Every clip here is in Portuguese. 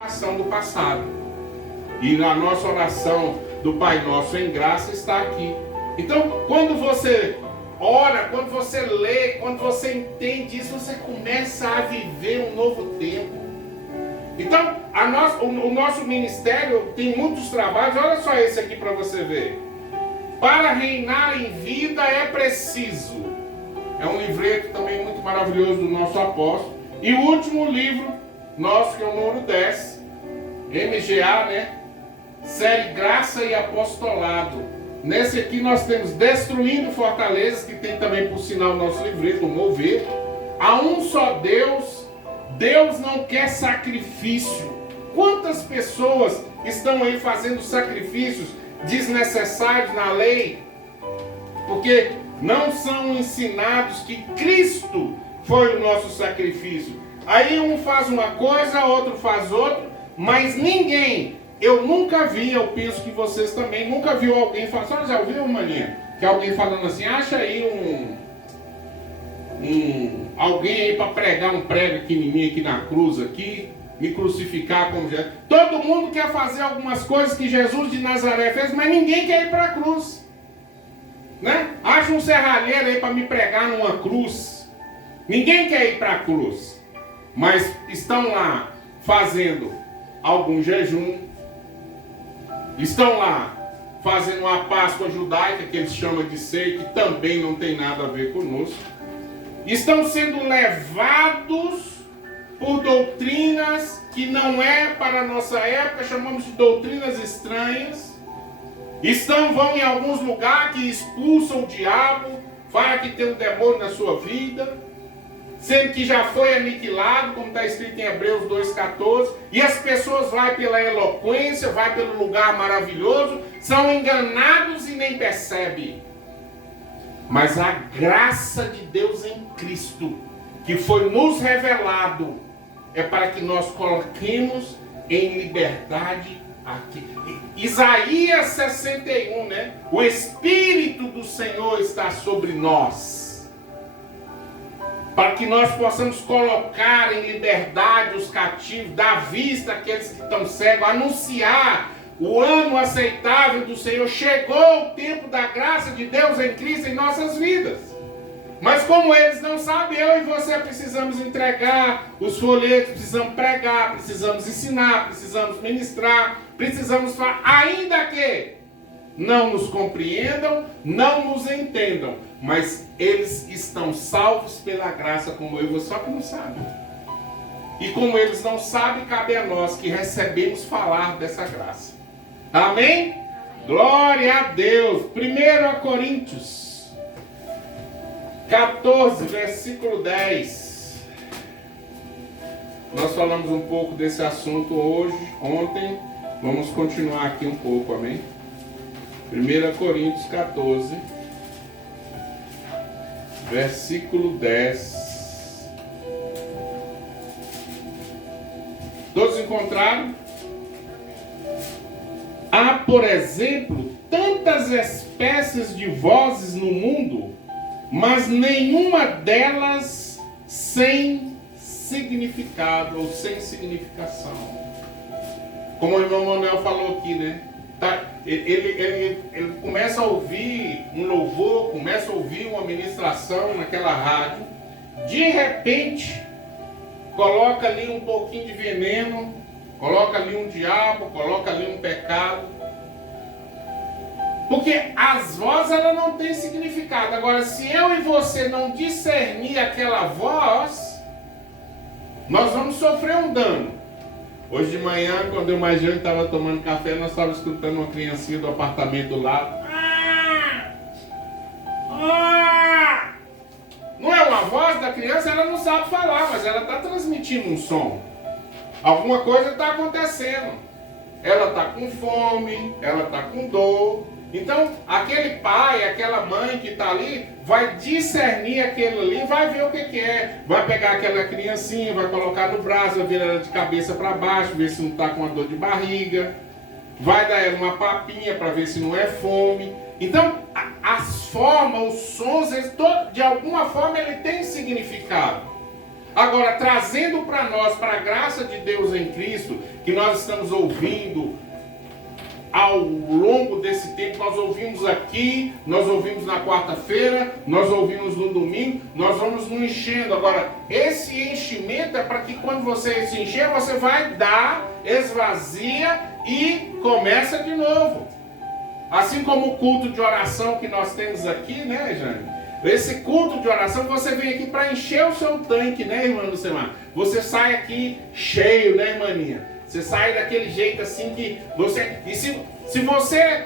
Ação do passado. E na nossa oração do Pai Nosso em graça está aqui. Então, quando você ora, quando você lê, quando você entende isso, você começa a viver um novo tempo. Então, o nosso ministério tem muitos trabalhos. Olha só esse aqui para você ver. Para reinar em vida é preciso. É um livreto também muito maravilhoso do nosso apóstolo. E o último livro nosso, que é o número 10, MGA, né? Série Graça e Apostolado. Nesse aqui nós temos Destruindo Fortalezas, que tem também por sinal o nosso livreto, o Mover. Há um só Deus. Deus não quer sacrifício. Quantas pessoas estão aí fazendo sacrifícios desnecessários na lei? Porque não são ensinados que Cristo foi o nosso sacrifício. Aí um faz uma coisa, outro faz outra, mas ninguém, eu nunca vi, eu penso que vocês também, nunca viu alguém falar, só já ouviu, maninha? Que alguém falando assim, acha aí alguém aí para pregar um prego aqui em mim, aqui na cruz, aqui, me crucificar como Jesus. Todo mundo quer fazer algumas coisas que Jesus de Nazaré fez, mas ninguém quer ir para a cruz. Né? Acha um serralheiro aí para me pregar numa cruz. Ninguém quer ir para a cruz. Mas estão lá fazendo algum jejum, estão lá fazendo uma Páscoa judaica, que eles chamam de ceia, que também não tem nada a ver conosco, estão sendo levados por doutrinas que não é para a nossa época, chamamos de doutrinas estranhas, vão em alguns lugares que expulsam o diabo, fala que tem um demônio na sua vida, sendo que já foi aniquilado, como está escrito em Hebreus 2,14, e as pessoas vão pela eloquência, vão pelo lugar maravilhoso, são enganados e nem percebem. Mas a graça de Deus em Cristo, que foi nos revelado, é para que nós coloquemos em liberdade aqui. Isaías 61, né? O Espírito do Senhor está sobre nós, para que nós possamos colocar em liberdade os cativos, dar vista àqueles que estão cegos, anunciar o ano aceitável do Senhor. Chegou o tempo da graça de Deus em Cristo em nossas vidas. Mas como eles não sabem, eu e você precisamos entregar os folhetos, precisamos pregar, precisamos ensinar, precisamos ministrar, precisamos falar, ainda que não nos compreendam, não nos entendam, mas eles estão salvos pela graça como eu e você, só que não sabem. E como eles não sabem, cabe a nós que recebemos falar dessa graça. Amém? Glória a Deus. 1 Coríntios 14, versículo 10. Nós falamos um pouco desse assunto ontem. Vamos continuar aqui um pouco, amém? 1 Coríntios 14, versículo 10. Todos encontraram? Há, por exemplo, tantas espécies de vozes no mundo, mas nenhuma delas sem significado ou sem significação. Como o irmão Manuel falou aqui, né? Ele começa a ouvir um louvor, começa a ouvir uma ministração naquela rádio, de repente coloca ali um pouquinho de veneno, coloca ali um diabo, coloca ali um pecado, porque as vozes ela não tem significado. Agora, se eu e você não discernir aquela voz, nós vamos sofrer um dano. Hoje de manhã, quando eu mais jovem estava tomando café, nós estávamos escutando uma criancinha do apartamento do lado. Não é uma voz da criança, ela não sabe falar, mas ela está transmitindo um som. Alguma coisa está acontecendo. Ela está com fome, ela está com dor. Então, aquele pai, aquela mãe que está ali, vai discernir aquilo ali, vai ver o que é. Vai pegar aquela criancinha, vai colocar no braço, vai virar ela de cabeça para baixo, ver se não está com uma dor de barriga. Vai dar ela uma papinha para ver se não é fome. Então, as formas, os sons, de alguma forma ele tem significado. Agora, trazendo para nós, para a graça de Deus em Cristo, que nós estamos ouvindo ao longo desse tempo, nós ouvimos aqui, nós ouvimos na quarta-feira, nós ouvimos no domingo, nós vamos nos enchendo. Agora, esse enchimento é para que quando você se encher, você vai dar, esvazia e começa de novo. Assim como o culto de oração que nós temos aqui, né, Jane? Esse culto de oração, você vem aqui para encher o seu tanque, né, irmã Lucimar? Você sai aqui cheio, né, irmãinha? Você sai daquele jeito assim que você... E se você,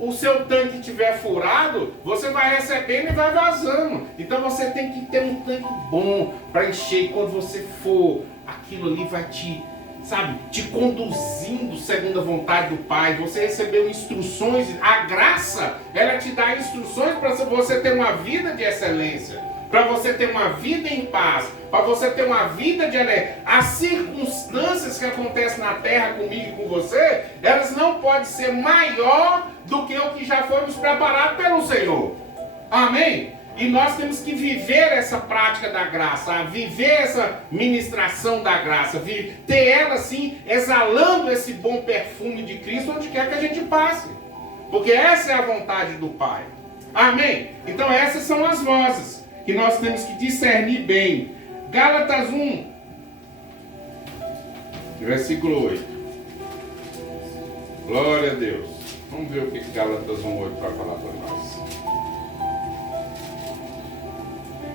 o seu tanque estiver furado, você vai recebendo e vai vazando. Então você tem que ter um tanque bom para encher. E quando você for, aquilo ali vai te, sabe, te conduzindo segundo a vontade do Pai. Você recebeu instruções. A graça, ela te dá instruções para você ter uma vida de excelência, para você ter uma vida em paz, para você ter uma vida de alegria. As circunstâncias que acontecem na terra comigo e com você, elas não podem ser maior do que o que já foi nos preparado pelo Senhor. Amém? E nós temos que viver essa prática da graça, viver essa ministração da graça, ter ela assim, exalando esse bom perfume de Cristo onde quer que a gente passe. Porque essa é a vontade do Pai. Amém? Então essas são as vozes que nós temos que discernir bem. Gálatas 1, versículo 8. Glória a Deus. Vamos ver o que Gálatas 1:8 vai falar para nós.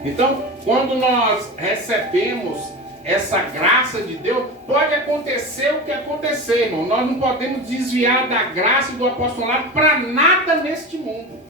Então, quando nós recebemos essa graça de Deus, pode acontecer o que acontecer, irmão. Nós não podemos desviar da graça e do apostolado para nada neste mundo.